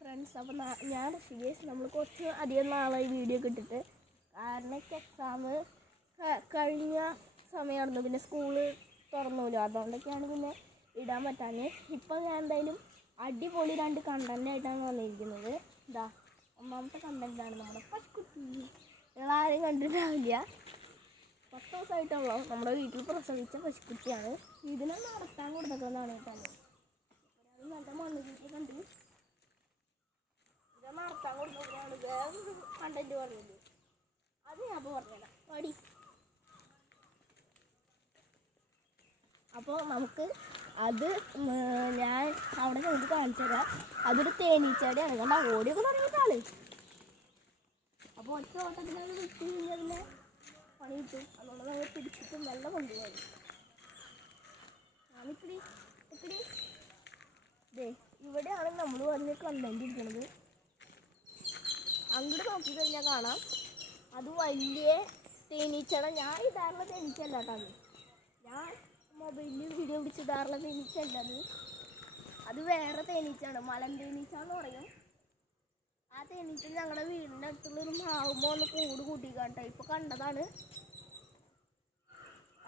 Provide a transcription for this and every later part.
Friends, അപ്പോൾ ഞാൻ ഋഷികേഷ്. നമ്മൾ കുറച്ച് അധികം നാളായി വീഡിയോ ഒക്കെ ഇട്ടിട്ട്. കാരണം എക്സാം കഴിഞ്ഞ സമയമായിരുന്നു, പിന്നെ സ്കൂള് തുറന്നല്ലോ, അതുകൊണ്ടൊക്കെയാണ് പിന്നെ ഇടാൻ പറ്റാഞ്ഞ്. ഇപ്പം ഞാൻ എന്തായാലും അടിപൊളി 2 കണ്ടൻ്റായിട്ടാണ് വന്നിരിക്കുന്നത്. ഇതാ ഒന്നാമത്തെ കണ്ടൻ്റാണ് നമ്മുടെ പശുക്കുട്ടി. നിങ്ങളാരെയും കണ്ടിട്ടാവില്ല, 10 ദിവസമായിട്ടുള്ളൂ. നമ്മുടെ വീട്ടിൽ പ്രസവിച്ച പശുക്കുട്ടിയാണ്. ഇതിനെ നടത്താൻ കൊടുക്കുന്നതാണ് കേട്ടോ. ഒരാൾ നല്ല മണ്ണുകുട്ടി കണ്ട് ഇത് നടത്താൻ കൊടുക്കുന്നതാണ്. വേറൊരു കണ്ടന്റ് പറഞ്ഞില്ലേ, അത് ഞാൻ അപ്പോൾ പറഞ്ഞുതരാം പടി. അപ്പോൾ നമുക്ക് അത് ഞാൻ അവിടെ നമുക്ക് കാണിച്ചു തരാം. അതൊരു തേനീച്ചയുടെയാണ്. കണ്ട ഓടിയൊക്കെ തുടങ്ങിയിട്ടാള്. അപ്പോൾ ഒറ്റ ഓട്ടത്തിനത് വിട്ട് കഴിഞ്ഞാൽ പണി കിട്ടും. അതുകൊണ്ട് നമ്മൾ പിടിച്ചിട്ട് നല്ല കൊണ്ടുപോകും. ഞാനിപ്പിടി ഇപ്പിടി ദേ ഇവിടെയാണ് നമ്മൾ പറഞ്ഞ കണ്ടന്റ് ഇരിക്കുന്നത്. അങ്ങോട്ട് നോക്കിക്കഴിഞ്ഞാൽ കാണാം, അത് വലിയ തേനീച്ചയുടെ. ഞാൻ ഇടാറുള്ള തേനീച്ചല്ല കേട്ടോ. ഞാൻ മൊബൈലിൽ വീഡിയോ പിടിച്ചിടാറുള്ള തേനീച്ചല്ല അത് വേറെ തേനീച്ചയാണ്. മലം തേനീച്ച എന്ന് പറയും. ആ തേനീച്ച ഞങ്ങളുടെ വീടിൻ്റെ അടുത്തുള്ളൊരു മാവുമ്പോൾ ഒന്ന് കൂട് കൂട്ടിക്കാട്ടെ ഇപ്പോൾ കണ്ടതാണ്.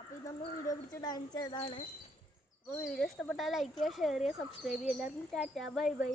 അപ്പോൾ ഇതൊന്ന് വീഡിയോ പിടിച്ചിടാൻ ചെയ്തതാണ്. അപ്പോൾ വീഡിയോ ഇഷ്ടപ്പെട്ടാൽ ലൈക്ക് ചെയ്യുക, ഷെയർ ചെയ്യുക, സബ്സ്ക്രൈബ് ചെയ്യുക. എല്ലാവർക്കും ടാറ്റ, ബൈ ബൈ.